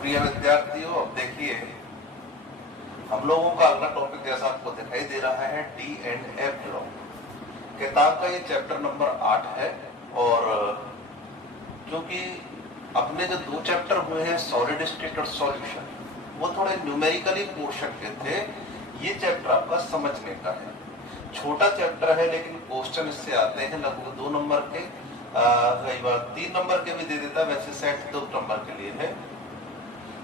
प्रिय विद्यार्थियों, अब देखिए हम लोगों का अगला टॉपिक जैसा आपको दिखाई दे रहा है डी एंड एफ ब्लॉक। किताब का ये चैप्टर नंबर 8 है और क्योंकि अपने जो 2 चैप्टर हुए हैं सॉलिड स्टेट और सॉल्यूशन, वो थोड़े न्यूमेरिकली पोर्शन के थे। ये चैप्टर आपका समझने का है, छोटा चैप्टर है लेकिन क्वेश्चन इससे आते हैं लगभग 2 नंबर के, कई बार 3 नंबर के भी दे देता है, वैसे सेट 2 नंबर के लिए है।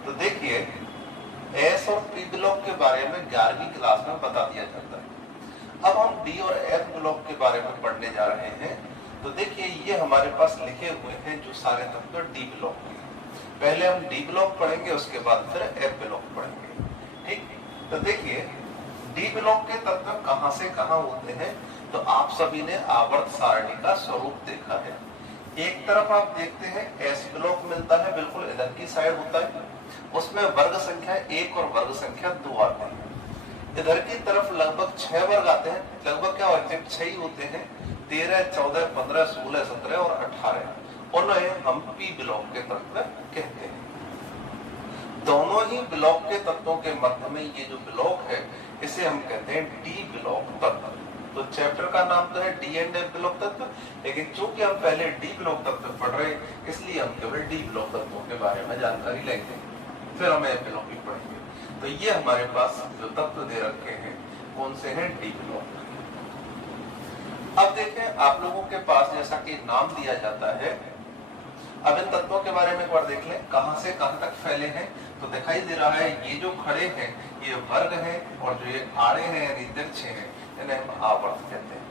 तो देखिए एस और पी ब्लॉक के बारे में 11वीं क्लास में बता दिया जाता है। अब हम डी और एफ ब्लॉक के बारे में पढ़ने जा रहे हैं। तो देखिए ये हमारे पास लिखे हुए हैं जो सारे तत्व डी ब्लॉक के। पहले हम डी ब्लॉक पढ़ेंगे, उसके बाद फिर एफ ब्लॉक पढ़ेंगे, ठीक। तो देखिए डी ब्लॉक के तत्व कहां से कहां होते हैं। तो आप सभी ने आवर्त सारणी का स्वरूप देखा है। एक तरफ आप देखते हैं एस ब्लॉक मिलता है, बिल्कुल इधर की साइड होता है, उसमें वर्ग संख्या 1 और वर्ग संख्या 2 आते हैं। इधर की तरफ लगभग 6 वर्ग आते हैं, लगभग क्या एग्जैक्ट 6 ही होते हैं, 13, 14, 15, 16, 17 और 18। उन्हें हम पी ब्लॉक के तत्व कहते हैं। दोनों ही ब्लॉक के तत्वों के मध्य में ये जो ब्लॉक है इसे हम कहते हैं डी ब्लॉक तत्व। तो चैप्टर का नाम तो है डी एंड एफ ब्लॉक तत्व, लेकिन चूंकि हम पहले डी ब्लॉक तत्व पढ़ रहे हैं इसलिए हम केवल डी ब्लॉक तत्वों के बारे में जानकारी लेंगे, फिर हम एफ ब्लॉक भी पढ़ेंगे। तो ये हमारे पास जो तत्व दे रखे हैं कौन से हैं, डी ब्लॉक। अब देखें आप लोगों के पास जैसा कि नाम दिया जाता है, अब इन तत्वों के बारे में एक बार देख लें कहां से कहां तक फैले हैं। तो दिखाई दे रहा है ये जो खड़े हैं ये वर्ग हैं और जो ये आड़े हैं यानी दीर्घ हैं इन्हें हम आवर्त कहते हैं।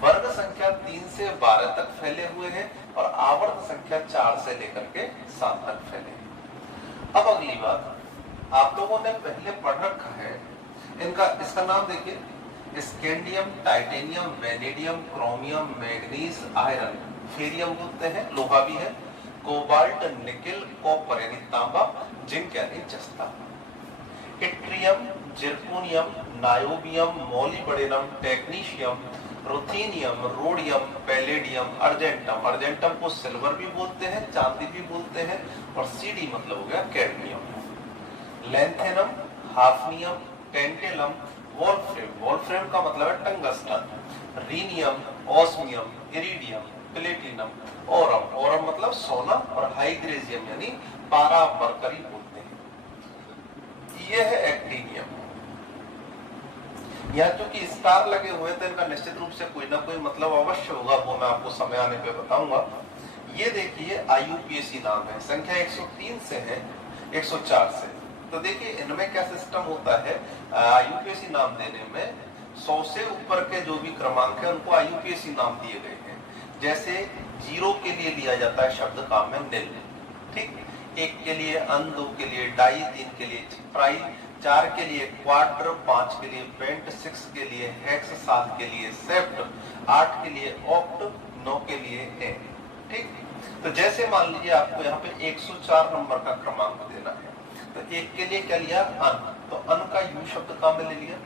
वर्ग संख्या 3 से 12 तक फैले हुए हैं और आवर्त संख्या 4 से लेकर के 7 तक फैले हैं। अब अगली बात, आप लोगों ने पहले पढ़ रखा है इनका, इसका नाम देखिए scandium, titanium, vanadium, chromium, manganese, iron, Ferium बोलते हैं, लोहा भी है, कोबाल्ट, निकेल, कॉपर यानी तांबा, जिंक यानी जस्ता, yttrium, zirconium, niobium, molybdenum, technetium, ruthenium, rhodium, palladium, argentum, argentum को सिल्वर भी बोलते हैं, चांदी भी बोलते हैं, और सीडी मतलब हो गया कैडमियम, लैंथेनम, हाफनियम, टेंटेलम, वोल्फ्रेम, वोल्फ्रेम का मतलब है tungsten, rhenium, osmium, iridium, platinum, Oram, Oram मतलब सोना, और हाइग्रेजियम यानी पारा मरकरी बोलते हैं। यह है एक्टिनियम। यहाँ क्योंकि स्टार लगे हुए थे इनका निश्चित रूप से कोई ना कोई मतलब अवश्य होगा, वो मैं आपको समय आने पे बताऊंगा। ये देखिए IUPAC नाम है, संख्या 103 से है, 104 से। तो देखिए इनमें क्या सिस्टम होता है, IUPAC नाम देने में 100 से ऊपर के जो भी क्रमांक है उनको IUPAC नाम दिए गए हैं। जैसे 0 के लिए लिया जाता है शब्द काम में निल, ठीक, 1 के लिए अन, 2 के लिए डाई, 3 के लिए ट्राई, 4 के लिए क्वाड्र, 5 के लिए पेंट, 6 के लिए हेक्स, 7 के लिए सेप्ट, 8 के लिए ऑक्ट, 9 के लिए ए, ठीक। तो जैसे मान लीजिए आपको यहाँ पे 104 नंबर का क्रमांक देना है, तो 1 के लिए क्या लिया अन, तो अन का यू शब्द काम में ले लिया,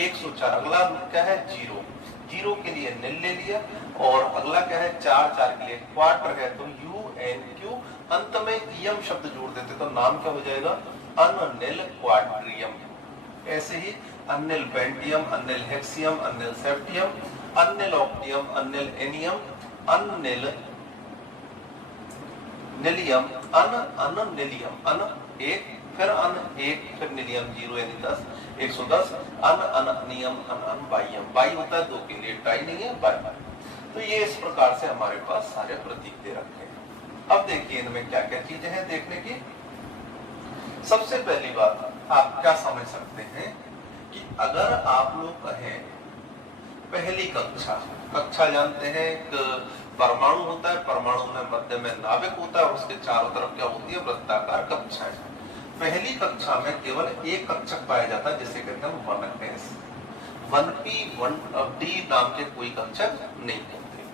104। अगला क्या है 0, 0 के लिए निल ले लिया, और अगला क्या है 4, 4 के लिए क्वाड्र है तो यू एन क्यू, अंत में ईएम शब्द जोड़ देते तो नाम क्या हो जाएगा अनिल क्वाड्रियम। ऐसे ही अनिल पेंटियम, अनिल हेक्सियम, अनिल सेप्टियम, अनिल ऑक्टियम, अनिल एनियम, अनिल निलियम, अन निलियम, अन 1, फिर अन 1, फिर निलियम 0 यानी 10, 110, अनियम, अन बाइयम, बाई होता है 2 के लिए, टाई नहीं है बाई। तो ये इस प्रकार से हमारे पास सारे प्रतीक दे रखे हैं। अब देखिए इनमें क्या क्या चीजें हैं देखने की। सबसे पहली बात आप क्या समझ सकते हैं कि अगर आप लोग कहें पहली कक्षा, कक्षा जानते हैं एक परमाणु होता है, परमाणु में मध्य में नाभिक होता है और उसके चारों तरफ क्या होती है वृत्ताकार कक्षाएं। पहली कक्षा में केवल एक कक्षक पाया जाता है जिसे कहते हैं 1s, 1p 1d नाम के कोई कक्षक नहीं होते।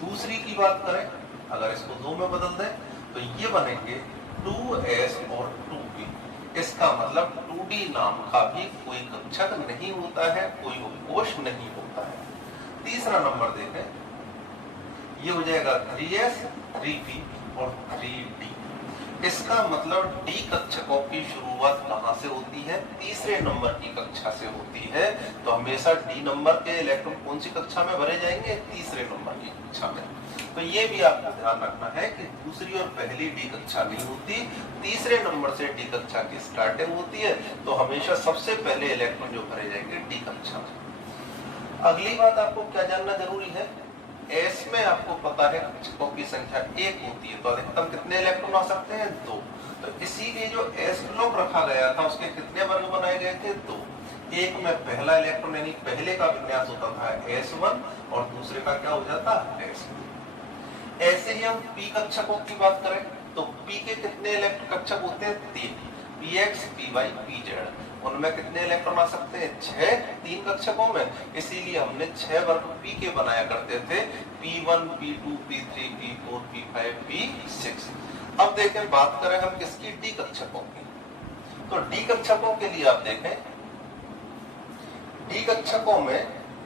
दूसरी की बात करें, अगर इसको 2 में बदल दें तो ये बनेंगे 2s और 2p। इसका मतलब 2d नाम का भी कोई कक्षक नहीं होता है, कोई उपकोष नहीं होता है। तीसरा नंबर देखें, ये हो जाएगा 3s, 3p और 3d। इसका मतलब डी कक्षकों की शुरुआत कहां से होती है? तीसरे नंबर की कक्षा से होती है। तो हमेशा डी नंबर के इलेक्ट्रॉन कौन सी कक्षा में भरे जाएंगे? तीसरे नंबर की कक्षा में। तो ये भी आपको ध्यान रखना है कि दूसरी और पहली डी कक्षा नहीं होती, तीसरे नंबर से डी कक्षा की स्टार्टिंग होती है। तो हमेशा सबसे पहले इलेक्ट्रॉन जो भरे जाएंगे डी कक्षा में। अगली बात आपको क्या जानना जरूरी है? एस में आपको पता है कक्षकों की संख्या 1 होती है, तो अधिकतम कितने इलेक्ट्रॉन आ सकते हैं? 2। तो इसीलिए जो एस ब्लॉक रखा गया था उसके कितने वर्ग बनाए गए थे? 2। एक में पहला इलेक्ट्रॉन यानी पहले का विन्यास होता था S1 और दूसरे का क्या हो जाता? S2। ऐसे ही हम पी कक्षकों की बात करें तो पी के कितने इलेक्ट्रॉन कक्षक होते हैं? 3। px, py, pz। उनमें कितने इलेक्ट्रॉन आ सकते हैं? 6 3 कक्षकों में। इसीलिए हमने 6 वर्ग पी के बनाया करते थे, p1, p2, p3, p4, p5, p6। अब देखें बात करें हम किसकी? डी कक्षकों की। तो डी कक्षकों के लिए आप देखें, डी कक्षकों में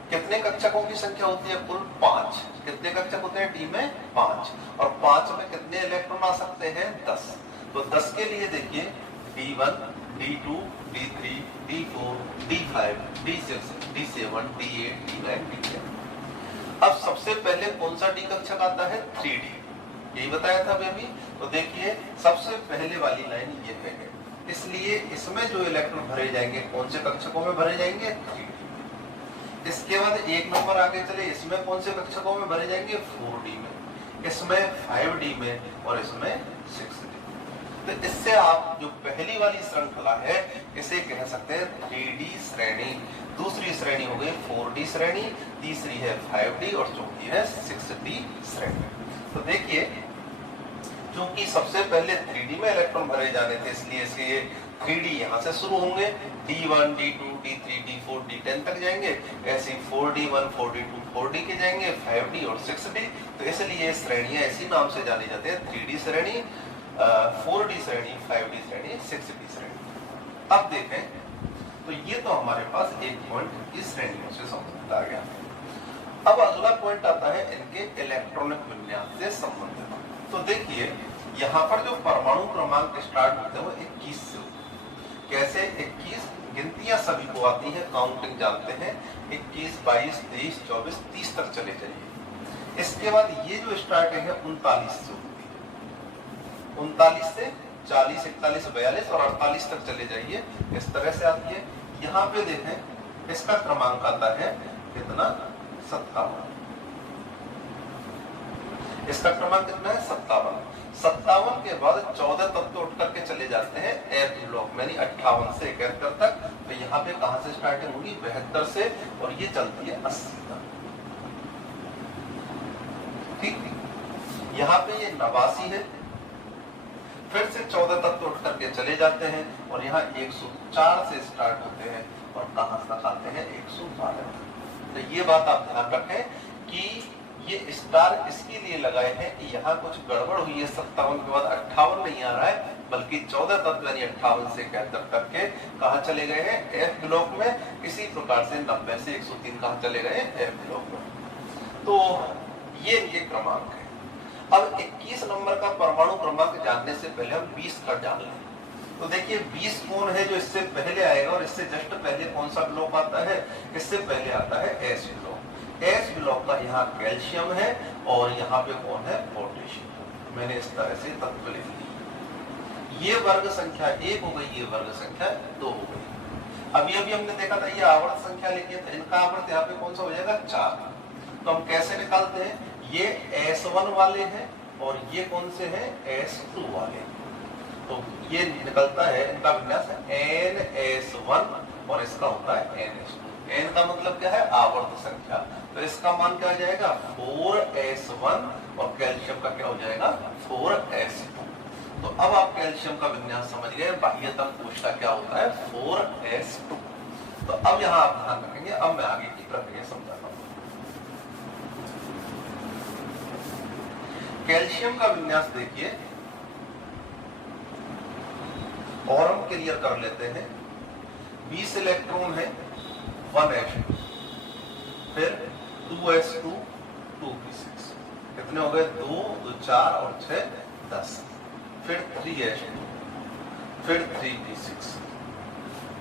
कितने कक्षकों की संख्या होती है? कुल 5। कितने कक्षक होते हैं डी में? 5। और 5 में कितने इलेक्ट्रॉन आ सकते हैं? 10। तो 10 के लिए देखिए D1, D2, D3, D4, D5, D6, D7, D8, D9, D10। अब सबसे पहले कौन सा डी कक्षक आता है? 3D। यही बताया था अभी। तो देखिए सबसे पहले वाली लाइन ये है, इसलिए इसमें जो इलेक्ट्रॉन भरे जाएंगे कौन से कक्षकों में भरे जाएंगे? 3D। इसके बाद एक नंबर आगे चले, इसमें कौन से कक्षकों में भरे जाएंगे? 4D में, इसमें 5D में और इसमें 6D। तो इससे आप जो पहली वाली श्रृंखला है इसे कह सकते हैं 3D श्रेणी। दूसरी श्रेणी हो गई 4D श्रेणी, तीसरी है 5D और चौथी है 6D श्रेणी। तो देखिए क्योंकि सबसे पहले 3D में इलेक्ट्रॉन भरे जाने थे इसलिए इसके ये 3D यहाँ से शुरू होंगे, D1, D2, D3, D4, D10 तक जाएंगे। ऐसे 4D1, 4D2, 4D के जाएंगे, 5D और 6D। तो इसलिए श्रेणियां ऐसी नाम से जानी जाती है, 3D श्रेणी, 4D श्रेणी, 5D श्रेणी, 6D श्रेणी। अब देखें तो ये तो हमारे पास एक पॉइंट इस श्रेणियों से संबंधित आ गया। अब अगला पॉइंट आता है इनके इलेक्ट्रॉनिक विन्यास से संबंधित। तो देखिए यहाँ पर जो परमाणु क्रमांक स्टार्ट होते हैं वो 21 से होते हैं। कैसे? 21 गिनतियां सभी को आती है, काउंटिंग जानते हैं, 21, 22, 23, 24, 30 तक चले जाइए। इसके बाद ये जो स्टार्टिंग है 39 से होती है, 39 से 40, 41, 42 और 48 तक चले जाइए, इस तरह से आती है। यहाँ पे देखें इसका क्रमांक आता है कितना? 57। इसका क्रमांक कितना है? 57। 57 के बाद 14 तत्व उठ करके चले जाते हैं एफ ब्लॉक में, यानी 58 से 71 तक। तो यहाँ पे कहां से स्टार्टिंग होगी? 72 से, और ये चलती है 80 तक। ठीक, यहाँ पे ये 89 है, फिर से 14 तत्व उठ करके चले जाते हैं और यहाँ 104 से स्टार्ट होते हैं और कहां तक आते हैं? 112। तो ये बात आप ध्यान रखें कि ये स्टार इसके लिए लगाए हैं कि यहाँ कुछ गड़बड़ हुई है। 57 के बाद 58 नहीं आ रहा है, बल्कि 14 तत्व यानी 58 से 71 तक के कहा चले गए हैं? एफ ब्लॉक में। इसी प्रकार से 90 से 103 कहा चले गए? एफ ब्लॉक में। तो ये इनके क्रमांक है। अब 21 नंबर का परमाणु क्रमांक जानने से पहले हम 20 का जान लें। तो देखिए 20 कौन है जो इससे पहले आएगा और इससे जस्ट पहले कौन सा ब्लॉक आता है? इससे पहले आता है एस ब्लॉक। एस ब्लॉक का यहाँ कैल्शियम है और यहाँ पे कौन है? पोटेशियम। मैंने इस तरह से तत्व लिख दिए। ये वर्ग संख्या 1 हो गई, ये वर्ग संख्या 2 हो गई। अभी अभी हमने देखा था ये आवर्त संख्या लिखी है, इनका आवर्त यहाँ पे कौन सा हो जाएगा? 4। तो हम कैसे निकालते हैं? ये S1 वाले हैं और ये कौन से हैं? S2 वाले। तो ये निकलता है, इनका विन्यास NS1 और इसका होता है NS2। N का मतलब क्या है? आवर्त संख्या। तो इसका मान क्या आ जाएगा? 4S1 और कैल्शियम का क्या हो जाएगा? 4S2। तो अब आप कैल्शियम का विन्यास समझ गए। बाह्यतम कोश का क्या होता है? 4S2। तो अब यहाँ आप ध्यान रखेंगे। अब मैं आगे की प्रक्रिया समझाता हूँ। कैल्शियम का विन्यास देखिए और हम क्लियर कर लेते हैं। 20 इलेक्ट्रॉन है, 1s2, फिर 2s2, 2p6। कितने हो गए? 2, 2, 4 और 6, 10। फिर 3s2, फिर 3p6।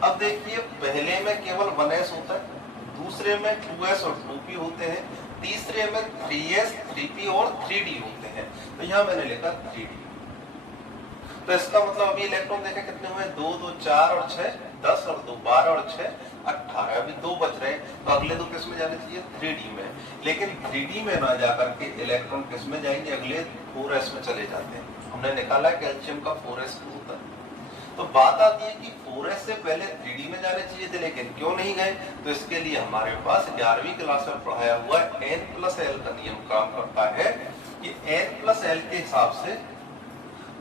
अब देखिए पहले में केवल 1s होता है, दूसरे में 2s और 2p होते हैं, तीसरे में 3s, 3p और 3d होते हैं। तो यहाँ मैंने लिखा 3d। तो इसका मतलब अभी इलेक्ट्रॉन देखें कितने हुए, 2 2 4 और 6 10 और 2 12 और 6 18। अभी 2 बच रहे हैं, तो अगले 2 किस में जाने चाहिए, 3d में। लेकिन 3d में ना जाकर के इलेक्ट्रॉन किस में जाएंगे, अगले 4s में चले जाते हैं। हमने निकाला कैल्शियम का 4s होता है। तो बात आती है कि 4s से पहले 3d में जाने चाहिए थे, लेकिन क्यों नहीं गए। तो इसके लिए हमारे पास 11वीं क्लास में पढ़ाया हुआ n+l का नियम काम करता है कि n+l के हिसाब से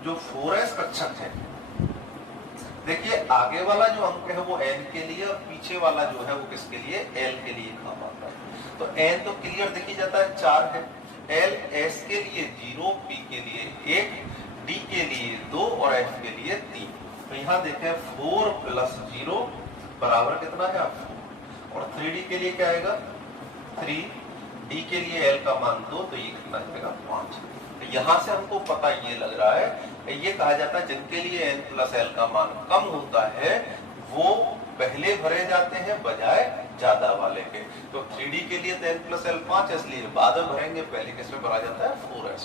जो 4s कक्षक है, देखिए आगे वाला जो अंक है वो n के लिए और पीछे वाला जो है वो किसके लिए, l के लिए काम आता है। तो n तो क्लियर दिखी जाता है 4 है, l s के लिए 0, p के लिए 1, d के लिए 2 और f के लिए 3। तो यहाँ देखें 4 + 0 बराबर कितना है 4, और 3d के लिए क्या आएगा 3, d के लिए l का मान 2, तो ये कितना आएगा 5। तो यहाँ से हमको पता ये लग रहा है, ये कहा जाता है जिनके लिए n+l का मान कम होता है वो पहले भरे जाते हैं बजाय ज्यादा वाले के। तो 3d के लिए तो n+l 5 इसलिए बाद में भरेंगे, पहले किसमें भरा जाता है 4s।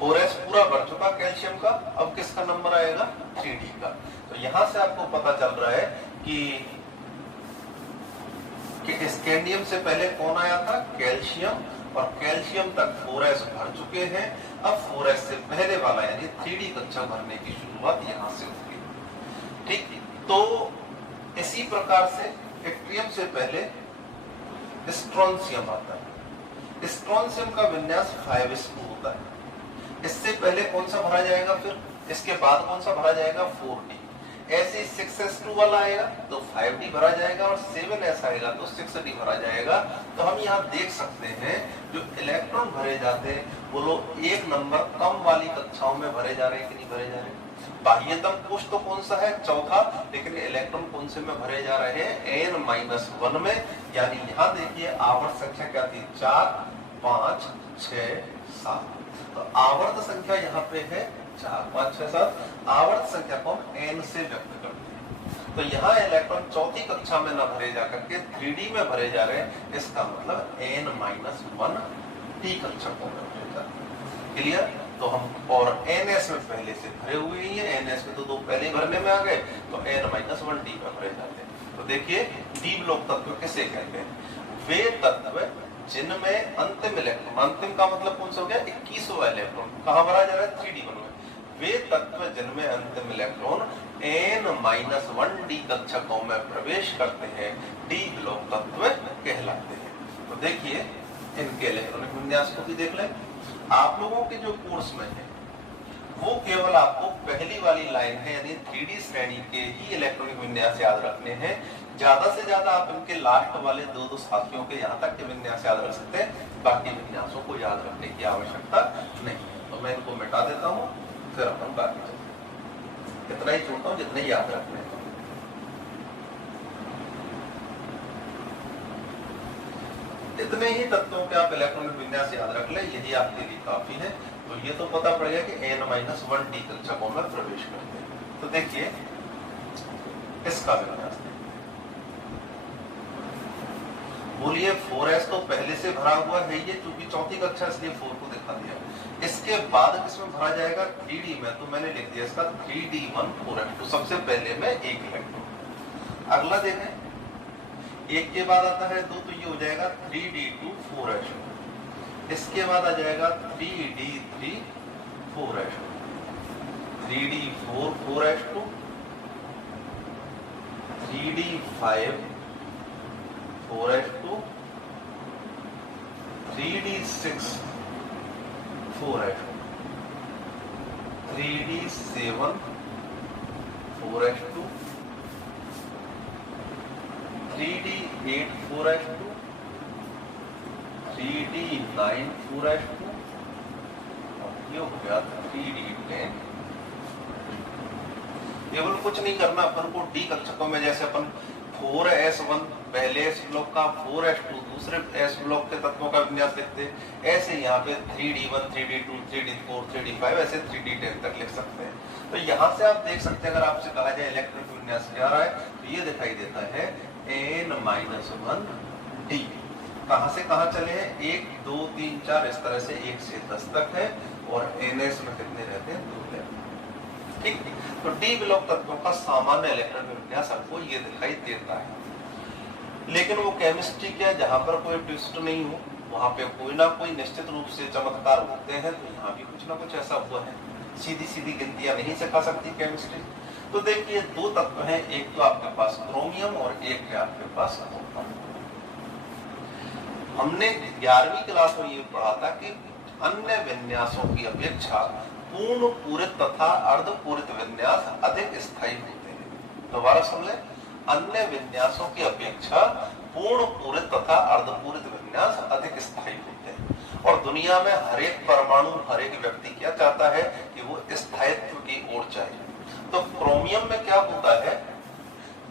4s पूरा भर चुका कैल्शियम का, अब किसका नंबर आएगा 3d का। तो यहां से आपको पता चल रहा है कि स्कैंडियम से पहले कौन आया था, कैल्शियम, और कैल्शियम तक 4s भर चुके हैं। अब 4s से पहले वाला यानी 3d कक्षा भरने की शुरुआत यहां से होगी। ठीक, तो इसी प्रकार से एक्टियम से पहले स्ट्रोंशियम आता है। स्ट्रोंशियम का विन्यास 5s2 होता है। इससे पहले कौन सा भरा जाएगा, फिर इसके बाद कौन सा भरा जाएगा 4d। ऐसे 6s2 वाला आएगा तो 5d भरा जाएगा, और 7s आएगा तो 6d भरा जाएगा। तो हम यहाँ देख सकते हैं जो इलेक्ट्रॉन भरे जाते हैं वो लोग एक नंबर कम वाली कक्षाओं में भरे जा रहे हैं कि नहीं भरे जा रहे हैं। बाह्यतम कोश तो कौन सा है, चौथा, लेकिन इलेक्ट्रॉन कौन से में भरे जा रहे हैं n-1 में। यानी यहाँ देखिए आवर्त संख्या क्या थी, 4 5 6 7। तो आवर्त संख्या यहाँ पे है 4 5 6 7। आवर्त संख्या को हम n से व्यक्त करते हैं। तो यहाँ इलेक्ट्रॉन चौथी कक्षा में न भरे जा करके 3d में भरे जा रहे हैं, इसका मतलब n-1 t कक्षकों में भरे जा रहे हैं। क्लियर। तो हम और ns में पहले से भरे हुए ही है, ns में तो 2 पहले भरने में आ गए, तो n-1 d में भरे जाते हैं। तो देखिए डी ब्लॉक तत्व किसे कहते हैं, वे तत्व जिनमें अंतिम इलेक्ट्रॉन, अंतिम का मतलब कौन सा हो गया 21वां इलेक्ट्रॉन कहां भरा जा रहा है 3d1 में। वे तत्व जिनमें अंतिम इलेक्ट्रॉन n-1 d कक्षकों में प्रवेश करते हैं डी ब्लॉक तत्व कहलाते हैं। तो देखिए इनके इलेक्ट्रॉनिक विन्यास को भी देख लें। आप लोगों के जो कोर्स में है वो केवल आपको पहली वाली लाइन है यानी 3d श्रेणी के ही इलेक्ट्रॉनिक विन्यास याद रखने हैं। ज्यादा से ज्यादा आप इनके लास्ट वाले 2 साथियों के यहाँ तक के विन्यास याद रख सकते हैं, बाकी विन्यासों को याद रखने की आवश्यकता नहीं है। तो मैं इनको मिटा देता हूँ, फिर अपन बाकी चलते। इतना ही छोड़ता हूँ जितना ही याद रखने हैं। इतने ही तत्वों के आप इलेक्ट्रॉनिक विन्यास याद रख ले, यही आपके लिए काफी है। तो ये तो पता पड़ेगा कि n-1 d कक्षकों में प्रवेश करते हैं। तो देखिए इसका विन्यास बोलिए 4s तो पहले से भरा हुआ है ये, क्योंकि चौथी कक्षा इसलिए 4 को दिखा दिया। इसके बाद किसमें भरा जाएगा 3d में, तो मैंने लिख दिया इसका 3d1 4s2। सबसे पहले में एक इलेक्ट्रॉन। अगला देखें, एक के बाद आता है 2, तो ये हो जाएगा 3d2 4s2। इसके बाद आ जाएगा 3d3 4s2, 3d4 4s2, 3d5 4s2, 3d6 4s2, 3d7 4s2, 3d8 4s2, 3d9 4s2, और ये हो गया 3d10। केवल कुछ नहीं करना, अपन को डी कक्षकों में जैसे अपन 4s1 पहले s ब्लॉक का, 4s2 दूसरे s ब्लॉक के तत्वों का विन्यास लिखते हैं। ऐसे यहाँ पे 3d1 3d2 3d4 3d5 ऐसे 3d10 तक लिख सकते हैं। तो यहाँ से आप देख सकते हैं, अगर आपसे कहा जाए इलेक्ट्रॉनिक विन्यास क्या रहा है तो ये दिखाई देता है n-1d। कहां से कहां चले हैं, 1 2 3 4 इस तरह से 1 से 10 तक है और ns में कितने रहते हैं, 2 रहते हैं। ठीक, तो डी ब्लॉक तत्वों का सामान्य इलेक्ट्रॉन विन्यास आपको ये दिखाई देता है। लेकिन वो केमिस्ट्री क्या, जहां पर कोई ट्विस्ट नहीं हो वहां पे कोई ना कोई निश्चित रूप से चमत्कार होते हैं। तो यहाँ भी कुछ ना कुछ ऐसा हुआ है, सीधी सीधी गिनतियां नहीं सिखा सकती केमिस्ट्री। तो देखिए 2 तत्व हैं, एक तो आपके पास क्रोमियम और एक है आपके पास कॉपर। हमने 11वीं क्लास में ये पढ़ा था कि अन्य विन्यासों की अपेक्षा पूर्ण पूरित तथा अर्धपूरित विन्यास अधिक स्थायी होते हैं। दोबारा सुन लें, अन्य विन्यासों की अपेक्षा पूर्ण पूरित तथा अर्धपूरित विन्यास अधिक स्थायी होते हैं। और दुनिया में हर एक परमाणु, हर एक व्यक्ति क्या चाहता है कि वो स्थायित्व की ओर जाए। तो क्रोमियम में क्या होता है,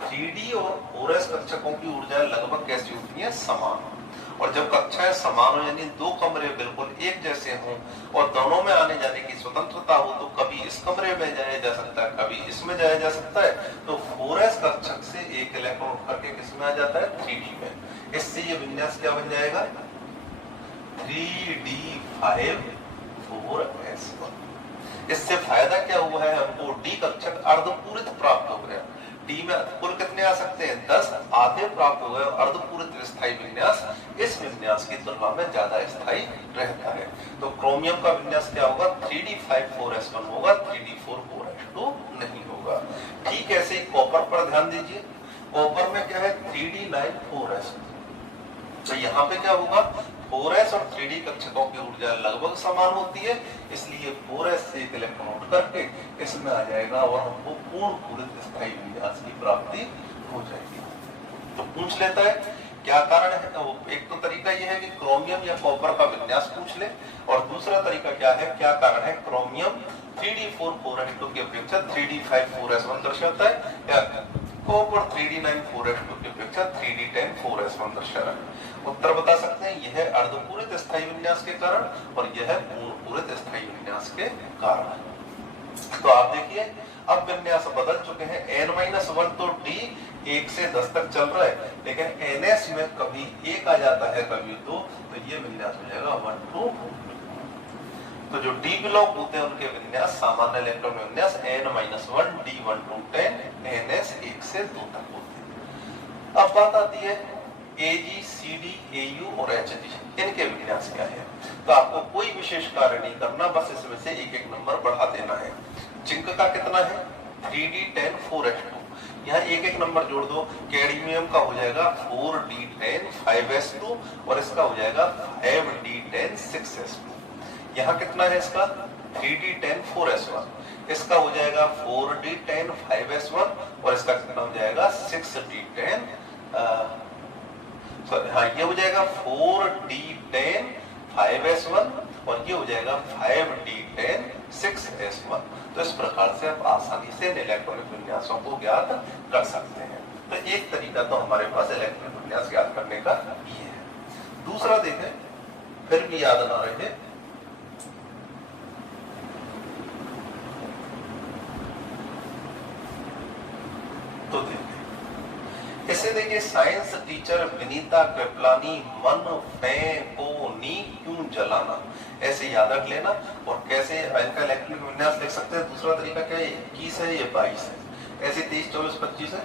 3d और 4s कक्षकों की ऊर्जाएं लगभग कैसी होती है, समान। और जब कक्षाएं समान हो यानी 2 कमरे बिल्कुल एक जैसे हों और दोनों में आने जाने की स्वतंत्रता हो, तो कभी इस कमरे में जाया जा सकता है, कभी इसमें जाया जा सकता है। तो 4s कक्षक से एक इलेक्ट्रॉन उठ करके किस में आ जाता है, 3d में। इससे ये विन्यास क्या बन जाएगा, 3d5 4s1। इससे फायदा क्या हुआ है, हमको डी कक्षक अर्धपूरित प्राप्त हो गया। डी में कुल कितने आ सकते हैं, 10 आधे प्राप्त हो गए। अर्धपूरित स्थायी विन्यास इस विन्यास की तुलना में ज्यादा स्थायी रहता है। तो क्रोमियम का विन्यास क्या होगा, 3d5 4s1 होगा, 3d4 4s2 नहीं होगा। ठीक ऐसे ही कॉपर पर ध्यान दीजिए, कॉपर में क्या है, 3d9 4s। तो यहाँ पे क्या होगा, 4s और 3d कक्षकों की ऊर्जा लगभग समान होती है, इसलिए 4s से एक इलेक्ट्रॉन उठ करके इसमें आ जाएगा और हमको पूर्ण पूरित स्थायी विन्यास की प्राप्ति हो जाएगी। तो पूछ लेता है क्या कारण है, तो एक तो तरीका यह है कि क्रोमियम या कॉपर का विन्यास पूछ ले, और दूसरा तरीका क्या है, क्या कारण है, क्रोमियम 3d4 4s2 की अपेक्षा 3d5 4s1 दर्शाता है, या कॉपर 3d9 4s2 की अपेक्षा 3d10 4s1 दर्शा रहा है। उत्तर बता सकते हैं, यह अर्धपूरित स्थायी विन्यास के कारण और यह पूर्ण पूरित स्थायी विन्यास के कारण। तो आप देखिए अब विन्यास बदल चुके हैं। n-1 तो d 1 से 10 तक चल रहा है, लेकिन ns में कभी 1 आ जाता है, कभी 2, तो ये विन्यास हो जाएगा 1 to 2। तो जो डी ब्लॉक होते हैं उनके विन्यास, सामान्य इलेक्ट्रॉन विन्यास n-1 d1 to 10 ns 1 से 2 तक होते हैं। अब बात आती है Ag, Cd, Au और Hg, इनके विन्यास क्या है। तो आपको कोई विशेष कार्य नहीं करना, बस इसमें से एक एक नंबर बढ़ा देना है। जिंक का कितना है, 3d10 4s2, यहाँ एक एक नंबर जोड़ दो। कैडमियम का हो जाएगा 4d10 5s2 और इसका हो जाएगा 5d10 6s2। यहाँ कितना है इसका, 3d10 4s1, इसका हो जाएगा 4d10 5s1 और इसका कितना हो जाएगा 6d10 हाँ ये हो जाएगा 4d10 5s1 और ये हो जाएगा 5d10 6s1। तो इस प्रकार से आप आसानी से इलेक्ट्रॉनिक विन्यासों को ज्ञात कर सकते हैं। तो एक तरीका तो हमारे पास इलेक्ट्रॉनिक विन्यास ज्ञात करने का ये है। दूसरा देखें, फिर भी याद ना रहे, तो देखिए इसे देखिए, साइंस टीचर विनीता कृपलानी मन फे को नी क्यों जलाना, ऐसे याद रख लेना। और कैसे इनका इलेक्ट्रॉनिक विन्यास लिख सकते हैं, दूसरा तरीका क्या है, 21 है, ये 22 है, ऐसे 23 24 25 है,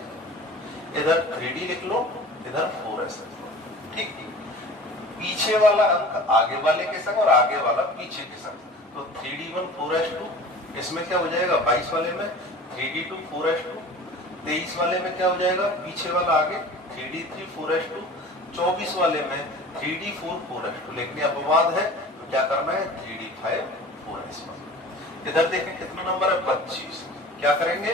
इधर 3d लिख लो, इधर 4s लिख लो। ठीक, पीछे वाला अंक आगे वाले के संग और आगे वाला पीछे के संग। तो 3d1 4s2, इसमें क्या हो जाएगा 22 वाले में 3d2 4s2, 23 वाले में क्या हो जाएगा, पीछे वाला आगे 3d3 4s2, 24 वाले में 3d4 4s2। लेकिन अपवाद है तो क्या करना है, 3d5 4s1। इधर देखें कितना नंबर है, 25। क्या करेंगे,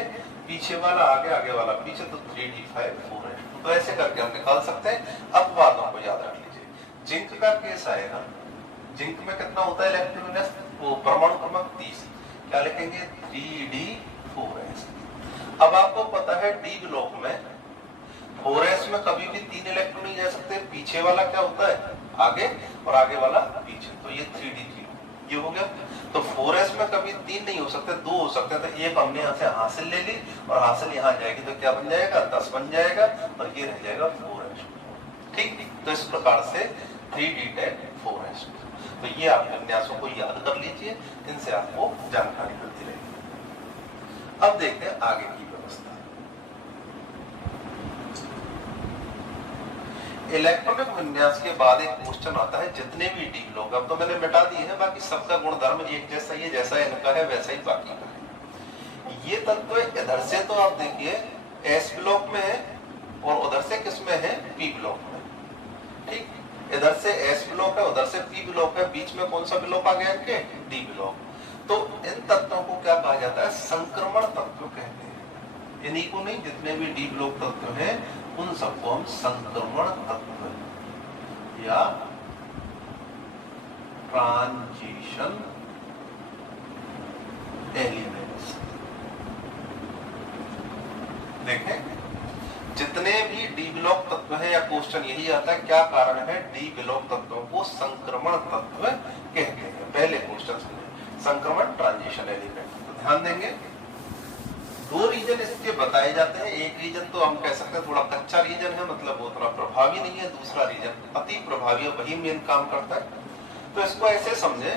पीछे वाला आगे, आगे वाला पीछे, तो 3d5 4s2। तो ऐसे करके हम निकाल सकते हैं। अपवादों को याद रख लीजिए। जिंक का केस आएगा, जिंक में कितना होता है इलेक्ट्रॉन विन्यास, वो परमाणु क्रमांक 30, क्या लिखेंगे 3d4s। अब आपको पता है डी ब्लॉक में 4s में कभी भी 3 इलेक्ट्रॉन नहीं जा सकते, पीछे वाला क्या होता है आगे और आगे वाला पीछे, तो ये 3d3 ये हो गया। तो 4s में कभी 3 नहीं हो सकते, 2 हो सकते हैं, तो एक हमने यहाँ से हासिल ले ली और हासिल यहाँ जाएगी तो क्या बन जाएगा 10 बन जाएगा और ये रह जाएगा 4s। ठीक, तो इस प्रकार से 3d10 4s। तो ये आप विन्यासों को याद कर लीजिए, इनसे आपको जानकारी मिलती रहेगी। अब देखते हैं आगे की व्यवस्था। इलेक्ट्रॉनिक विन्यास के बाद एक क्वेश्चन आता है, जितने भी डी ब्लॉक, अब तो मैंने मिटा दिए हैं, बाकी सबका गुणधर्म एक जैसा ही है, जैसा इनका है वैसा ही बाकी का है। ये तत्व इधर से तो आप देखिए एस ब्लॉक में है और उधर से किस में है पी ब्लॉक में। ठीक, इधर से एस ब्लॉक है, उधर से पी ब्लॉक है, बीच में कौन सा ब्लॉक आ गया इनके डी ब्लॉक। तो इन तत्वों को क्या कहा जाता है संक्रमण तत्व कहते हैं। इन्हीं को नहीं, जितने भी डी ब्लॉक तत्व हैं उन सबको हम संक्रमण तत्व या ट्रांजिशन एलिमेंट्स। देखें, जितने भी डी ब्लॉक तत्व है, या क्वेश्चन यही आता है क्या कारण है डी ब्लॉक तत्वों को संक्रमण तत्व कहते हैं। पहले क्वेश्चन संक्रमण ट्रांजिशन एलिमेंट, तो ध्यान देंगे 2 रीजन इसके बताए जाते हैं। एक रीजन तो हम कह सकते हैं थोड़ा कच्चा रीजन है, मतलब वो थोड़ा प्रभावी नहीं है। दूसरा रीजन अति प्रभावी है, वही मेन काम करता है। तो इसको ऐसे समझे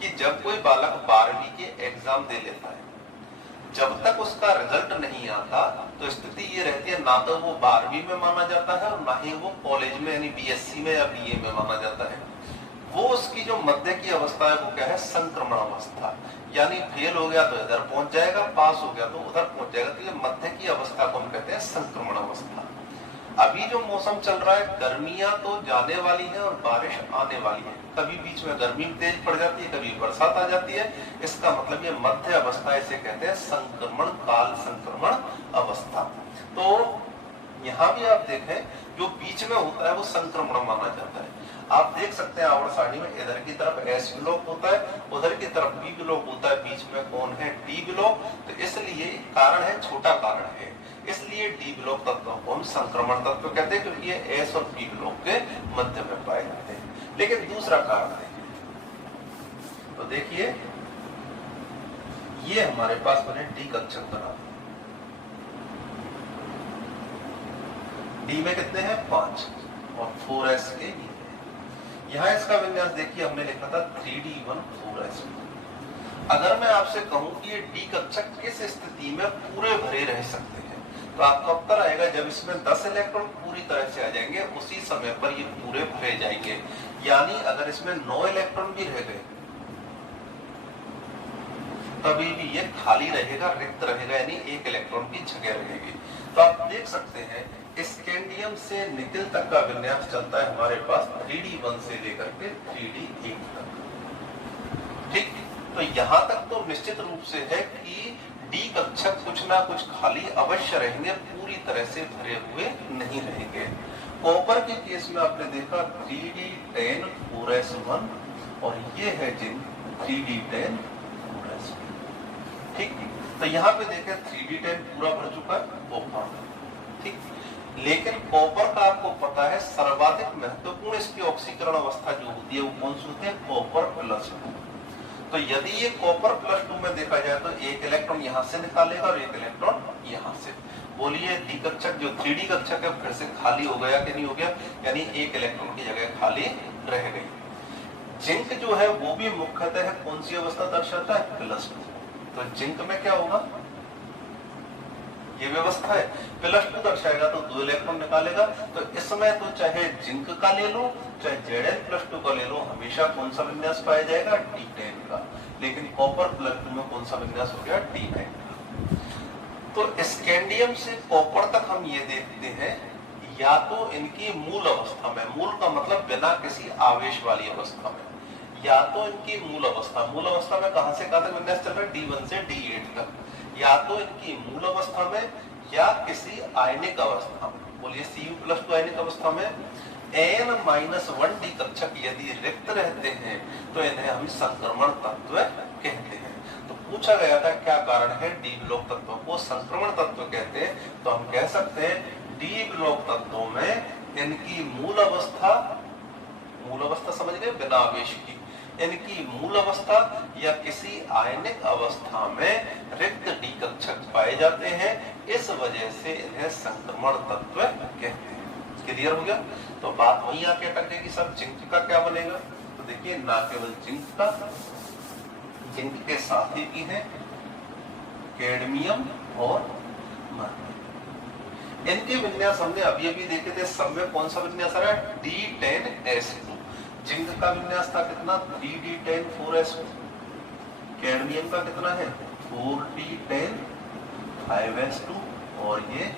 कि जब कोई बालक 12वीं के एग्जाम दे लेता है, जब तक उसका रिजल्ट नहीं आता तो स्थिति ये रहती है, ना तो वो 12वीं में माना जाता है और ना ही वो कॉलेज में यानी बीएससी में या बीए में माना जाता है। वो उसकी जो मध्य की अवस्था है वो क्या है संक्रमण अवस्था, यानी फेल हो गया तो इधर पहुंच जाएगा, पास हो गया तो उधर पहुंच जाएगा। तो ये मध्य की अवस्था को हम कहते हैं संक्रमण अवस्था। अभी जो मौसम चल रहा है, गर्मियां तो जाने वाली है और बारिश आने वाली है, कभी बीच में गर्मी तेज पड़ जाती है, कभी बरसात आ जाती है। इसका मतलब ये मध्य अवस्था, इसे कहते हैं संक्रमण काल, संक्रमण अवस्था। तो यहाँ भी आप देखें जो बीच में होता है वो संक्रमण माना जाता है। आप देख सकते हैं आवर्त सारणी में इधर की तरफ एस ब्लॉक होता है, उधर की तरफ बी ब्लॉक होता है, बीच में कौन है डी ब्लॉक। तो इसलिए कारण है, छोटा कारण है, इसलिए डी ब्लॉक तत्वों को हम संक्रमण तत्व कहते हैं, क्योंकि ये एस और पी ब्लॉक के मध्य में पाए जाते हैं। लेकिन दूसरा कारण देखिए, तो देखिए ये हमारे पास बने डी कक्षक बना, डी में कितने हैं 5 और 4s के नीचे। यहाँ इसका विन्यास देखिए, हमने लिखा था 3d1 4s। अगर मैं आपसे कहूं कि ये डी कक्षक किस स्थिति में पूरे भरे रह सकते हैं, तो आपका उत्तर आएगा जब इसमें 10 इलेक्ट्रॉन पूरी तरह से आ जाएंगे, उसी समय पर ये पूरे भरे जाएंगे। यानी अगर इसमें 9 इलेक्ट्रॉन भी रह गए तभी भी ये खाली रहेगा, रिक्त रहेगा, यानी 1 इलेक्ट्रॉन की जगह रहेगी। तो आप देख सकते हैं स्कैंडियम से निकिल तक का विन्यास चलता है हमारे पास 3d1 से लेकर के 3d8 तक। ठीक, तो यहां तक तो निश्चित रूप से है कि डी कक्षक कुछ ना कुछ खाली अवश्य रहेंगे, पूरी तरह से भरे हुए नहीं रहेंगे। कॉपर के केस में आपने देखा 3d10 4s1 और ये है जिंक 3d10 4s2। ठीक, तो यहाँ पे देखें 3d10 पूरा भर चुका है कॉपर। ठीक, लेकिन कॉपर का आपको पता है सर्वाधिक महत्वपूर्ण इसकी ऑक्सीकरण अवस्था जो होती है वो कौन सी होती है कॉपर +2। तो यदि ये कॉपर +2 में देखा जाए तो 1 इलेक्ट्रॉन यहाँ से निकालेगा और 1 इलेक्ट्रॉन यहाँ से। बोलिए डी कक्षक जो 3d कक्षक है फिर से खाली हो गया कि नहीं हो गया, यानी 1 इलेक्ट्रॉन की जगह खाली रह गई। जिंक जो है वो भी मुख्यतः कौन सी अवस्था दर्शाता है +2। तो जिंक में क्या होगा, ये व्यवस्था है, +2 दर्शाएगा तो 2 इलेक्ट्रॉन निकालेगा। तो इसमें तो चाहे जिंक का ले लो चाहे Zn+2 का ले लो, हमेशा कौन सा विन्यास पाया जाएगा D10 का। लेकिन कॉपर +2 में कौन सा विन्यास हो गया D9 का। तो स्कैंडियम से कॉपर तक हम ये देखते हैं, या तो इनकी मूल अवस्था में, मूल का मतलब बिना किसी आवेश वाली अवस्था में, या तो इनकी मूल अवस्था में कहां से कहां तक विन्यास चल रहा है D1 से D8 तक, या तो इनकी मूल अवस्था में या किसी आयनिक अवस्था में। बोलिए Cu+2 आयनिक अवस्था में N-1 डी कक्षक यदि रिक्त रहते हैं तो इन्हें हम संक्रमण तत्व कहते हैं। तो पूछा गया था क्या कारण है डी ब्लॉक तत्वों को संक्रमण तत्व कहते हैं, तो हम कह सकते हैं डी ब्लॉक तत्वों में इनकी मूल अवस्था समझ गए, बिना आवेश की, इनकी मूल अवस्था या किसी आयनिक अवस्था में रिक्त डी कक्षक पाए जाते हैं। इस वजह से इन्हें संक्रमण तत्व कहते हैं। क्लियर हो गया? तो बात वही आके अटकेगी सर, जिंक का क्या बनेगा? तो देखिए, ना केवल जिंक का, जिंक के साथ ही की है कैडमियम और मर्क्यूरी। इनके विन्यास हमने अभी अभी देखे थे। सब में कौन सा विन्यास है? D10S2। जिंक का विन्यास था कितना? 3D10 4S2। कैडमियम का कितना है? 4D10 5S2 और ये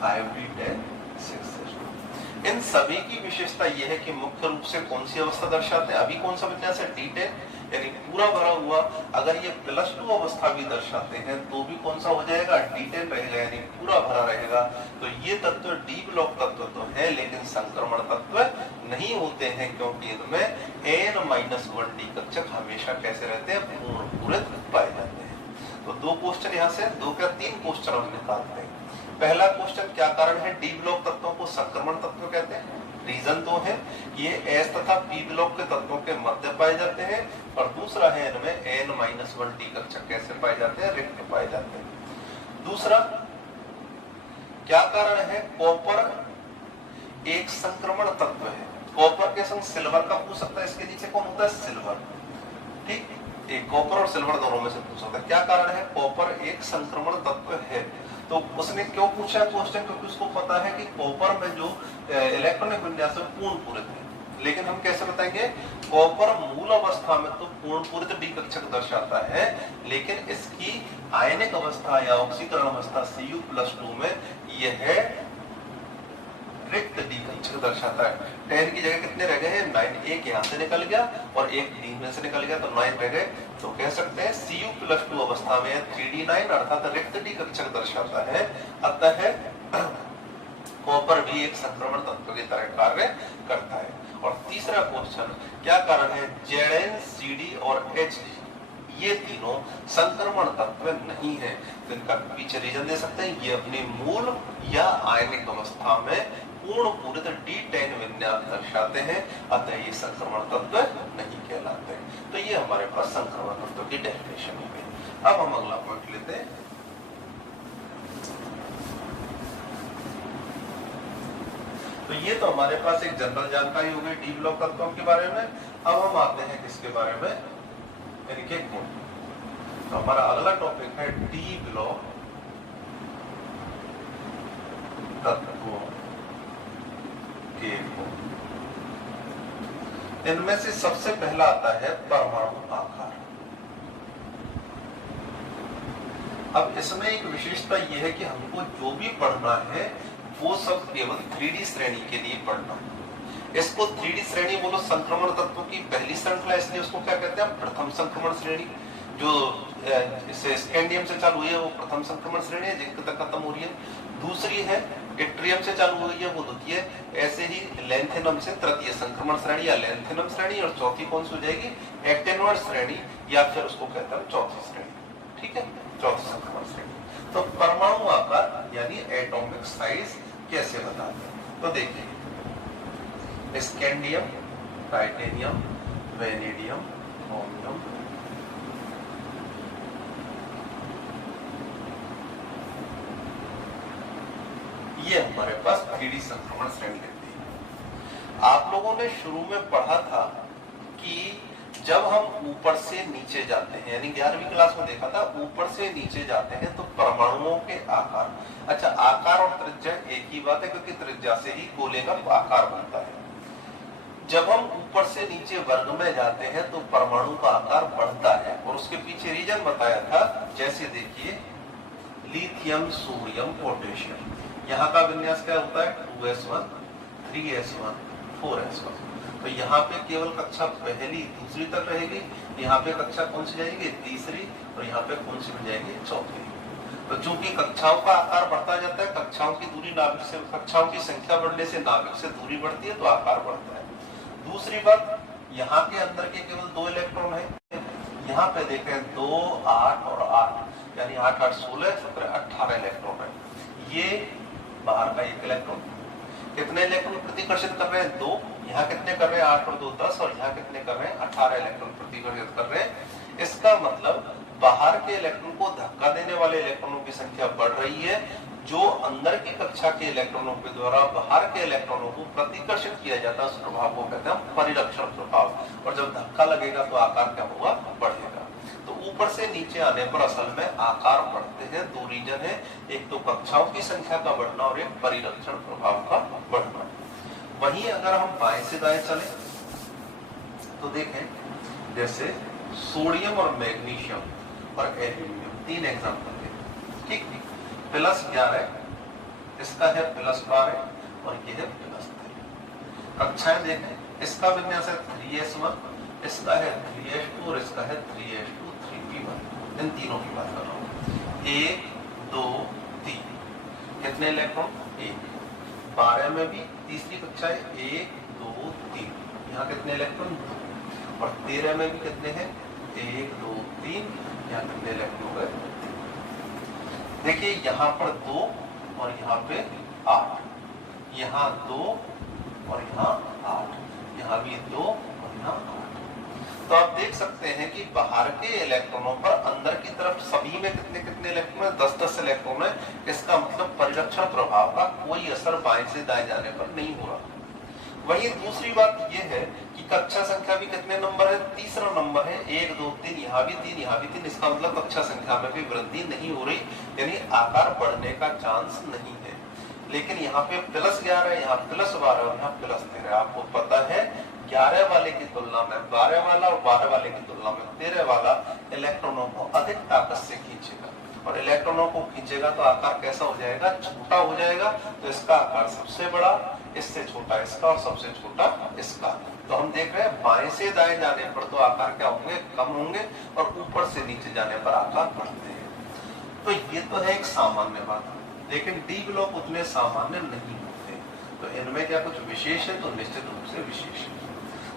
5D10 6S2। इन सभी की विशेषता यह है कि मुख्य रूप से कौन सी अवस्था दर्शाते हैं? अभी कौन सा विन्यास है? D10 यानी पूरा भरा हुआ। अगर ये +2 अवस्था भी दर्शाते हैं तो भी कौन सा हो जाएगा? D10 रहेगा, यानी पूरा भरा रहेगा। तो ये तत्व डी ब्लॉक तत्व तो है, लेकिन संक्रमण तत्व नहीं होते हैं, क्योंकि इनमें N-1 डी कक्षक हमेशा कैसे रहते हैं? पूर्ण पूरित पाए जाते हैं। तो 2 क्वेश्चन यहाँ से, 2 क्या 3 क्वेश्चन हम निकालते हैं। पहला क्वेश्चन, क्या कारण है डी ब्लॉक तत्वों को संक्रमण तत्व कहते हैं? रीजन तो है ये एस तथा पी ब्लॉक के तत्वों के मध्य पाए जाते हैं, और दूसरा है इनमें N-1 डी कक्षक कैसे पाए जाते हैं? रिक्त पाए जाते हैं। दूसरा, क्या कारण है? कॉपर एक संक्रमण तत्व है। कॉपर के संग सिल्वर का पूछ सकता है, इसके नीचे कौन होता है? सिल्वर। ठीक, एक कॉपर और सिल्वर दोनों में से पूछ सकता है। क्या कारण है? कॉपर एक संक्रमण तत्व है। तो उसने क्यों पूछा क्वेश्चन? क्योंकि उसको पता है कि कॉपर में जो इलेक्ट्रॉनिक विन्यास है पूर्ण पूरित है। लेकिन हम कैसे बताएंगे? कॉपर मूल अवस्था में तो पूर्ण पूरित डी कक्षक दर्शाता है, लेकिन इसकी आयनिक अवस्था या ऑक्सीकरण अवस्था Cu+2 में यह रिक्त डी कक्षक दर्शाता है। 10 की जगह कितने रह गए हैं? 9। एक यहाँ से निकल गया और एक डी में से निकल गया, तो 9 रह गए। तो कह सकते हैं Cu+2 अवस्था में 3D9 अर्थात रिक्त डी कक्षक दर्शाता है। अतः कॉपर भी एक संक्रमण तत्व की तरह कार्य करता है। और तीसरा क्वेश्चन, क्या कारण है Zn, Cd और Hd ये तीनों संक्रमण तत्व नहीं है? तो इनका पीछे रीजन दे सकते हैं, ये अपनी मूल या आयनिक अवस्था में पूर्ण पूरित D10 विन्यास दर्शाते हैं, अतः ये संक्रमण तत्व नहीं कहलाते। तो ये हमारे पास संक्रमण तत्व की डेफिनेशन हो गई। अब हम अगला पॉइंट लेते हैं। तो ये तो हमारे पास एक जनरल जानकारी हो गई डी ब्लॉक तत्वों के बारे में। अब हम आते हैं किसके बारे में? इनके गुण। तो हमारा अगला टॉपिक है डी ब्लॉक तत्वों के गुण। इनमें से सबसे पहला आता है परमाणु आकार। अब इसमें एक विशेषता यह है कि हमको जो भी पढ़ना है वो सब केवल 3D श्रेणी के लिए पढ़ना है। इसको 3D श्रेणी बोलो, संक्रमण तत्व की पहली श्रृंखला, इसलिए उसको क्या कहते हैं? प्रथम संक्रमण श्रेणी। जो इससे स्कैंडियम से चालू हुई है वो प्रथम संक्रमण श्रेणी है, जिंक तक खत्म हो रही है। दूसरी है इट्रियम से चालू हुई है, वो द्वितीय। ऐसे ही लैंथेनम से तृतीय संक्रमण श्रेणी या लैंथेनम श्रेणी, और चौथी कौन सी हो जाएगी? एक्टिनोइड श्रेणी, या फिर उसको कहते हैं चौथी श्रेणी। ठीक है, चौथी संक्रमण श्रेणी। तो परमाणु आकार यानी एटॉमिक साइज कैसे बताते हैं? तो देखिए, स्कैंडियम, टाइटेनियम, वेनेडियम, क्रोमियम, ये हमारे पास 3D संक्रमण श्रेणी रहती है। आप लोगों ने शुरू में पढ़ा था कि जब हम ऊपर से नीचे जाते हैं, यानी 11वीं क्लास में देखा था, ऊपर से नीचे जाते हैं तो परमाणुओं के आकार, अच्छा आकार और त्रिज्या एक ही बात है, क्योंकि त्रिज्या से ही गोले का आकार बनता है। जब हम ऊपर से नीचे वर्ग में जाते हैं तो परमाणु का आकार बढ़ता है, और उसके पीछे रीजन बताया था। जैसे देखिए, लिथियम, सोडियम, पोटेशियम, यहाँ का विन्यास क्या होता है? 2s1, 3s1, 4s1। तो यहाँ पे केवल कक्षा पहली दूसरी तक रहेगी, यहाँ पे कक्षा कौन सी जाएगी? तीसरी, और यहाँ पे कौन सी बन जाएगी? चौथी। तो चूंकि कक्षाओं का आकार बढ़ता जाता है, कक्षाओं की दूरी नाभिक से, कक्षाओं की संख्या बढ़ने से नाभिक से दूरी बढ़ती है, तो आकार बढ़ता है। दूसरी बात, यहाँ के अंदर के केवल 2 इलेक्ट्रॉन है। यहाँ पे देखें 2, 8 और 8, यानी 8, 8, 16, 17, 18 इलेक्ट्रॉन है। ये बाहर का 1 इलेक्ट्रॉन। कितने इलेक्ट्रॉन प्रतिकर्षित कर रहे हैं? 2। यहाँ कितने कर रहे हैं? 8 और 2 10, और यहाँ कितने कर रहे हैं? 18 इलेक्ट्रॉन प्रतिकर्षित कर रहे हैं। इसका मतलब बाहर के इलेक्ट्रॉन को धक्का देने वाले इलेक्ट्रॉनों की संख्या बढ़ रही है, जो अंदर की कक्षा के इलेक्ट्रॉनों के द्वारा बाहर के इलेक्ट्रॉनों को प्रतिकर्षित किया जाता है, उस प्रभाव को कहते हैं परिरक्षण प्रभाव। और जब धक्का लगेगा तो आकार क्या होगा? बढ़ेगा। तो ऊपर से नीचे आने पर असल में आकार बढ़ते हैं। 2 रीजन है, एक तो कक्षाओं की संख्या का बढ़ना और एक परिरक्षण प्रभाव का बढ़ना। वहीं अगर हम बाएं से दाएं चले तो देखें, जैसे सोडियम और मैग्नीशियम और एल्यूमिनियम, 3 एग्जाम्पल है, ठीक। +11 इसका है +12 और ये है +3। कक्षाएं देखें, इसका विन्यास है 3s1, इसका है 3s2 और इसका है 3s2 3p1। इन तीनों की बात कर रहा हूँ। 1 2 3 कितने इलेक्ट्रॉन? 1। 12 में भी तीसरी कक्षा है 1 2 3, यहाँ कितने इलेक्ट्रॉन? 2। और 13 में भी कितने हैं? 1 2 3, यहाँ कितने इलेक्ट्रॉन गए? देखिए यहाँ पर 2 और यहाँ पे 8, यहाँ 2 और यहाँ 8, यहाँ भी 2 और यहाँ 8। तो आप देख सकते हैं कि बाहर के इलेक्ट्रॉनों पर अंदर की तरफ सभी में कितने कितने इलेक्ट्रॉन है? 10-10 इलेक्ट्रॉन है। इसका मतलब परिरक्षण प्रभाव का कोई असर बाएं से दाएं जाने पर नहीं हो रहा। वही दूसरी बात यह है कि कक्षा संख्या भी कितने नंबर है? तीसरा नंबर है। 1 2 3, यहाँ भी 3, यहाँ भी 3। इसका मतलब कक्षा संख्या में भी वृद्धि नहीं हो रही, यानी आकार बढ़ने का चांस नहीं है। लेकिन यहाँ पे +11, यहाँ +12 और यहाँ +13। आपको पता है 11 वाले की तुलना में 12 वाला और 12 वाले की तुलना में 13 वाला इलेक्ट्रॉनों को अधिक ताकत से खींचेगा, और इलेक्ट्रॉनों को खींचेगा तो आकार कैसा हो जाएगा? छोटा हो जाएगा। तो इसका आकार सबसे बड़ा, इससे छोटा इसका और सबसे छोटा इसका। तो हम देख रहे हैं बाएं से दाएं जाने पर तो आकार क्या होंगे? कम होंगे, और ऊपर से नीचे जाने पर आकार बढ़ते हैं। तो ये तो है एक सामान्य बात, लेकिन डी ब्लॉक उतने सामान्य नहीं होते। तो इनमें क्या कुछ विशेष है? तो निश्चित रूप से विशेष है।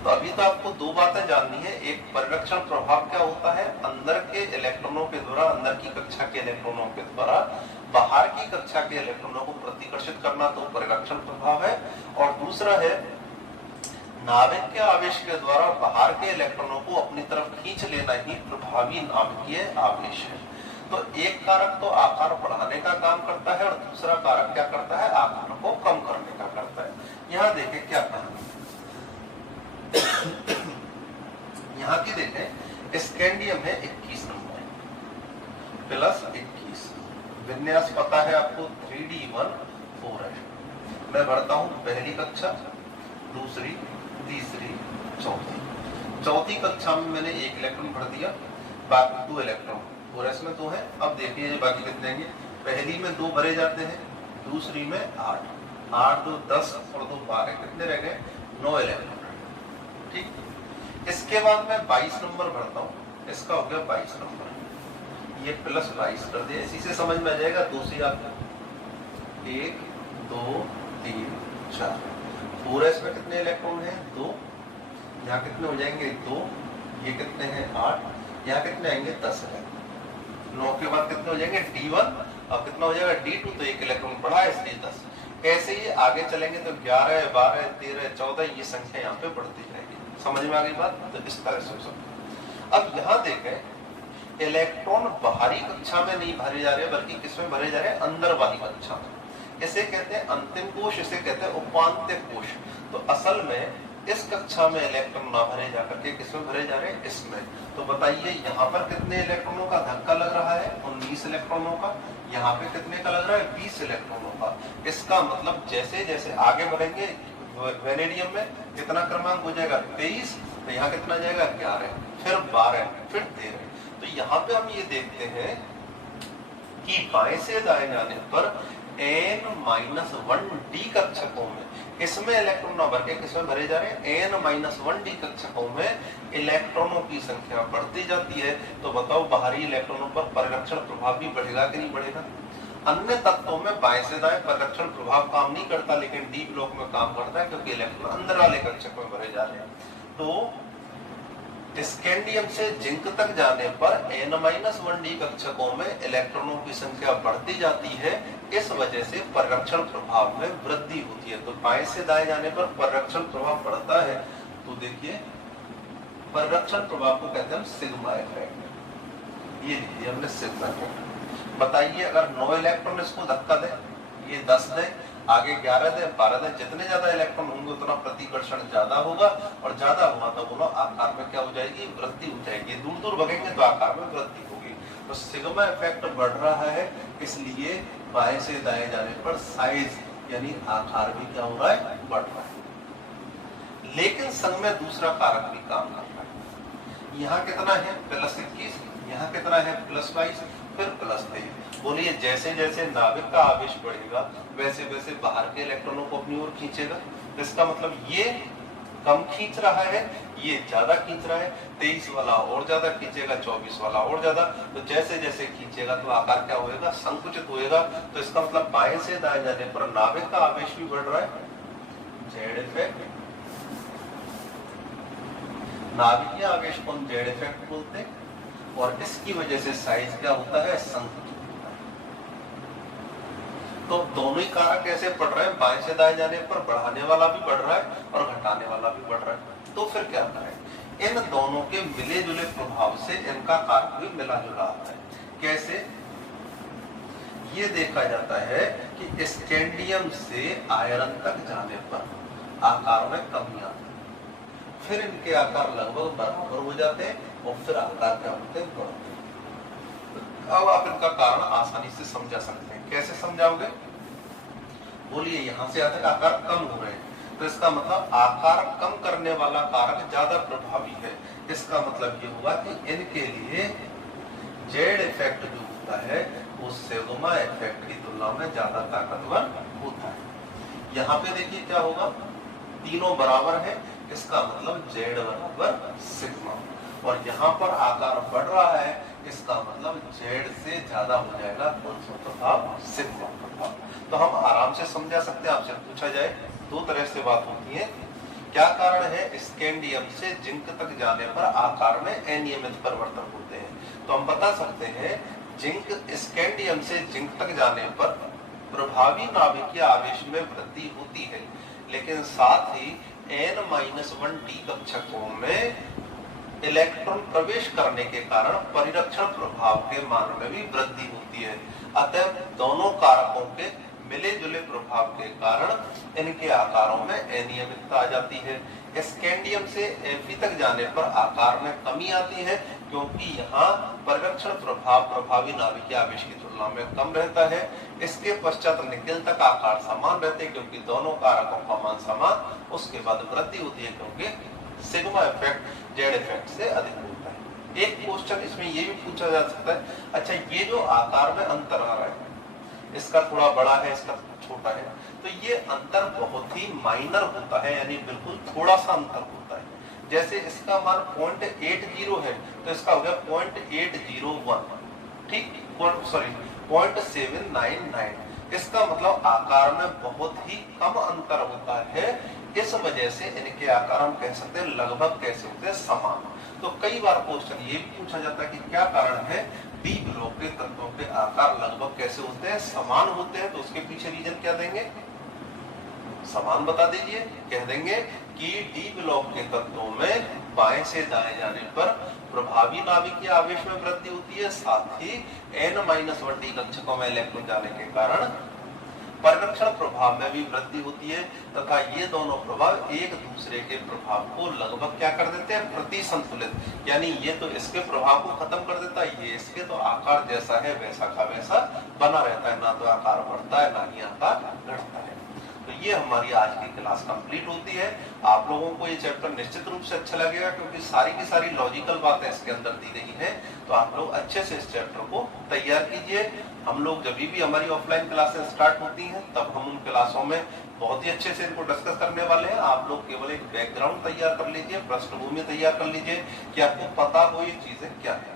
तो अभी तो आपको 2 बातें जाननी है। एक, परिरक्षण प्रभाव क्या होता है? अंदर के इलेक्ट्रॉनों के द्वारा, अंदर की कक्षा के इलेक्ट्रॉनों के द्वारा बाहर की कक्षा के इलेक्ट्रॉनों को प्रतिकर्षित करना, तो परिरक्षण प्रभाव है। और दूसरा है नाभिक के आवेश के द्वारा बाहर के इलेक्ट्रॉनों को अपनी तरफ खींच लेना ही प्रभावी नाभिकीय आवेश है। तो एक कारक तो आकार बढ़ाने का काम करता है और दूसरा कारक क्या करता है? आकार को कम करने का करता है। यहाँ देखें क्या कहा, यहाँ की देखें, स्कैंडियम है 21 नंबर +21। विन्यास पता है आपको 3d14 है। मैं भरता हूं पहली कक्षा, दूसरी, तीसरी, चौथी कक्षा में मैंने 1 इलेक्ट्रॉन भर दिया, बाकी 2 इलेक्ट्रॉन और इसमें 2 है। अब देखिए बाकी कितने हैं? पहली में 2 भरे जाते हैं, दूसरी में 8, 8 2 10 और 2 12, कितने रह गए? 9 इलेक्ट्रॉन। ठीक। इसके बाद मैं 22 नंबर भरता हूँ, इसका हो गया 22 नंबर, ये +22 कर दिया। इसी से समझ में आ जाएगा। दूसरी आपको 1 2 3 4, पूरा इसमें कितने इलेक्ट्रॉन हैं? 2। यहाँ कितने हो जाएंगे? 2। ये कितने हैं? 8। यहाँ कितने आएंगे? 10 इलेक्ट्रॉन। 9 के बाद कितने हो जाएंगे? D1। अब कितना हो जाएगा? D2। तो 1 इलेक्ट्रॉन बढ़ा, इसलिए 10। ऐसे ही आगे चलेंगे तो 11 12 13 14 ये संख्या यहाँ पे बढ़ती जाएगी। समझ में आ गई बात? तो इस तरह से हो सकता है। अब यहाँ देखें, इलेक्ट्रॉन बाहरी कक्षा में नहीं भरे जा रहे, बल्कि किसमें भरे जा रहे हैं? अंदर वाली कक्षा में। इसे कहते हैं अंतिम कोश, इसे कहते हैं उपांत्य कोश। तो असल में इस कक्षा में इलेक्ट्रॉन ना भरे जाकर के किसमें भरे जा रहे हैं? इसमें। तो बताइए यहाँ पर कितने इलेक्ट्रॉनों का धक्का लग रहा है? 19 इलेक्ट्रॉनों का। यहाँ पे कितने का लग रहा है? 20 इलेक्ट्रॉनों का। इसका मतलब जैसे जैसे आगे बढ़ेंगे वेनेडियम में कितना क्रमांक हो जाएगा? 23। तो यहाँ कितना जाएगा? 11, फिर 12, फिर 13। तो यहाँ पे हम ये देखते हैं कि बाएं से दाएं जाने पर n-1d कक्षकों में इसमें इलेक्ट्रॉन न भर के किसमें भरे जा रहे हैं? n-1d कक्षकों में इलेक्ट्रॉनों की संख्या बढ़ती जाती है। तो बताओ बाहरी इलेक्ट्रॉनों पर परिरक्षण प्रभाव भी बढ़ेगा कि नहीं बढ़ेगा? अन्य तत्वों में बाएं से दाएं परिरक्षण प्रभाव काम नहीं करता, लेकिन डी ब्लॉक में काम करता है, क्योंकि इलेक्ट्रॉन अंदर वाले कक्षक में भरे जा रहे हैं। तो स्कैंडियम से जिंक तक जाने पर n-1d कक्षकों में इलेक्ट्रॉनों की संख्या बढ़ती जाती है। इस वजह से परिरक्षण प्रभाव में वृद्धि होती है। तो बाएं से दाएं जाने पर परिरक्षण प्रभाव बढ़ता है। तो देखिए परिरक्षण प्रभाव को कहते हैं सिग्मा इफेक्ट। ये लिखिए हमने सिग्मा इफेक्ट। बताइए अगर 9 इलेक्ट्रॉन इसको धक्का दे, ये 10 दे, आगे 11 दे, 12 दे, जितने ज्यादा इलेक्ट्रॉन होंगे उतना प्रतिकर्षण ज्यादा होगा, और ज्यादा हुआ तो बोलो आकार में क्या हो जाएगी, वृद्धि हो जाएगी। दूर दूर भगेंगे तो आकार में वृद्धि होगी। तो सिग्मा इफेक्ट बढ़ रहा है, इसलिए बाएं से दाएं जाने पर साइज यानी आकार भी क्या हो रहा है, बढ़ रहा है। लेकिन संग में दूसरा कारक भी काम कर रहा है। यहाँ कितना है +21, यहाँ कितना है +22, फिर +23। बोलिए जैसे जैसे नाभिक का आवेश बढ़ेगा वैसे वैसे बाहर के इलेक्ट्रॉनों को अपनी ओर खींचेगा। इसका मतलब ये कम खींच रहा है, ये ज्यादा खींच रहा है। 23 वाला और ज्यादा खींचेगा, 24 वाला और ज्यादा। तो जैसे जैसे खींचेगा तो आकार क्या होएगा, संकुचित होएगा। तो इसका मतलब बाएं से दाएं जाने पर नाभिक का आवेश भी बढ़ रहा है, जेड इफेक्ट। नाभिकीय आवेश को हम जेड इफेक्ट बोलते हैं, और इसकी वजह से साइज क्या होता है, संकुचित होता है। तो दोनों ही कारक कैसे बढ़ रहे हैं, बाएं से दाएं जाने पर बढ़ाने वाला भी बढ़ रहा है और घटाने वाला भी बढ़ रहा है। तो फिर क्या करें, इन दोनों के मिले जुले प्रभाव से इनका कारक भी मिला जुला आता है। कैसे, ये देखा जाता है कि स्कैंडियम से आयरन तक जाने पर आकार में कमी आती है, फिर इनके आकार लगभग बराबर हो जाते हैं, और फिर आकार क्या होते हैं, बढ़ते हैं। अब आप इनका कारण आसानी से समझा सकते हैं। कैसे समझाओगे, बोलिए यहाँ से आता है आकार कम हो रहे हैं, तो इसका मतलब आकार कम करने वाला कारक ज्यादा प्रभावी है। इसका मतलब ये हुआ कि इनके लिए जेड इफेक्ट जो होता है वो सिग्मा इफेक्ट की तुलना में ज्यादा ताकतवर होता है। यहाँ पे देखिए क्या होगा, तीनों बराबर है, इसका मतलब जेड बराबर सिग्मा, और यहाँ पर आकार बढ़ रहा है, इसका मतलब जेड से ज्यादा हो जाएगा कौन सा प्रभाव, सिग्मा प्रभाव। तो हम आराम से समझा सकते हैं। आपसे पूछा जाए दो तरह से बात होती है, क्या कारण है स्कैंडियम से जिंक तक जाने पर आकार में अनियमित परिवर्तन होते हैं। तो हम बता सकते हैं जिंक स्कैंडियम से जिंक तक जाने पर प्रभावी नाभिकीय आवेश में वृद्धि होती है, लेकिन साथ ही N-1d कक्षकों में इलेक्ट्रॉन प्रवेश करने के कारण परिरक्षण प्रभाव के मान में भी वृद्धि होती है। अतः दोनों कारकों के मिले जुले प्रभाव के कारण इनके आकारों में अनियमितता आ जाती है। स्कैंडियम से Fe तक जाने पर आकार में कमी आती है, क्योंकि यहाँ परिरक्षण प्रभाव प्रभावी नाभिकीय आवेश की तुलना में कम रहता है। इसके पश्चात निकेल तक आकार समान रहते हैं, क्योंकि दोनों कारकों का मान समान। उसके बाद वृद्धि होती है, क्योंकि सिग्मा इफेक्ट जेड इफेक्ट से अधिक होता है। एक क्वेश्चन इसमें ये भी पूछा जा सकता है, अच्छा ये जो आकार में अंतर आ रहा है, इसका थोड़ा बड़ा है, इसका छोटा है, तो ये अंतर बहुत ही माइनर होता है, यानी बिल्कुल थोड़ा सा अंतर होता है। जैसे इसका मान 0.80 है, तो इसका हो गया 0.801, ठीक, सॉरी 0.799। इसका मतलब आकार में बहुत ही कम अंतर होता है। इस वजह से इनके आकार हम कह सकते हैं लगभग कैसे होते हैं, समान। तो कई बार क्वेश्चन ये भी पूछा जाता है कि क्या कारण है डी ब्लॉक के तत्वों के आकार लगभग कैसे होते हैं, समान होते हैं। तो उसके पीछे रीजन क्या देंगे, समान बता दीजिए। कह देंगे कि डी ब्लॉक के तत्वों में बाएं से दाएं जाने पर प्रभावी नाभिकीय आवेश में वृद्धि होती है, साथ ही N-1d कक्षकों में इलेक्ट्रॉन जाने के कारण परिरक्षण प्रभाव में भी वृद्धि होती है, तथा ये दोनों प्रभाव एक दूसरे के प्रभाव को लगभग क्या कर देते हैं, प्रति संतुलित। यानी ये तो इसके प्रभाव को खत्म कर देता है, ये इसके, तो आकार जैसा है वैसा का वैसा बना रहता है, ना तो आकार बढ़ता है ना ही आकार घटता है। तो ये हमारी आज की क्लास कंप्लीट होती है। आप लोगों को ये चैप्टर निश्चित रूप से अच्छा लगेगा, क्योंकि सारी की सारी लॉजिकल बातें इसके अंदर दी गई हैं। तो आप लोग अच्छे से इस चैप्टर को तैयार कीजिए। हम लोग जब भी हमारी ऑफलाइन क्लासेस स्टार्ट होती हैं, तब हम उन क्लासों में बहुत ही अच्छे से इनको डिस्कस करने वाले हैं। आप लोग केवल एक बैकग्राउंड तैयार कर लीजिए, पृष्ठभूमि तैयार कर लीजिए कि आपको पता हो ये चीजें क्या है।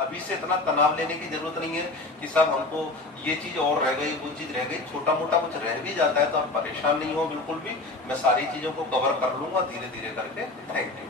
अभी से इतना तनाव लेने की जरूरत नहीं है कि सब हमको ये चीज और रह गई, वो चीज रह गई। छोटा मोटा कुछ रह भी जाता है तो आप परेशान नहीं हो बिल्कुल भी। मैं सारी चीजों को कवर कर लूंगा धीरे धीरे करके। Thank you.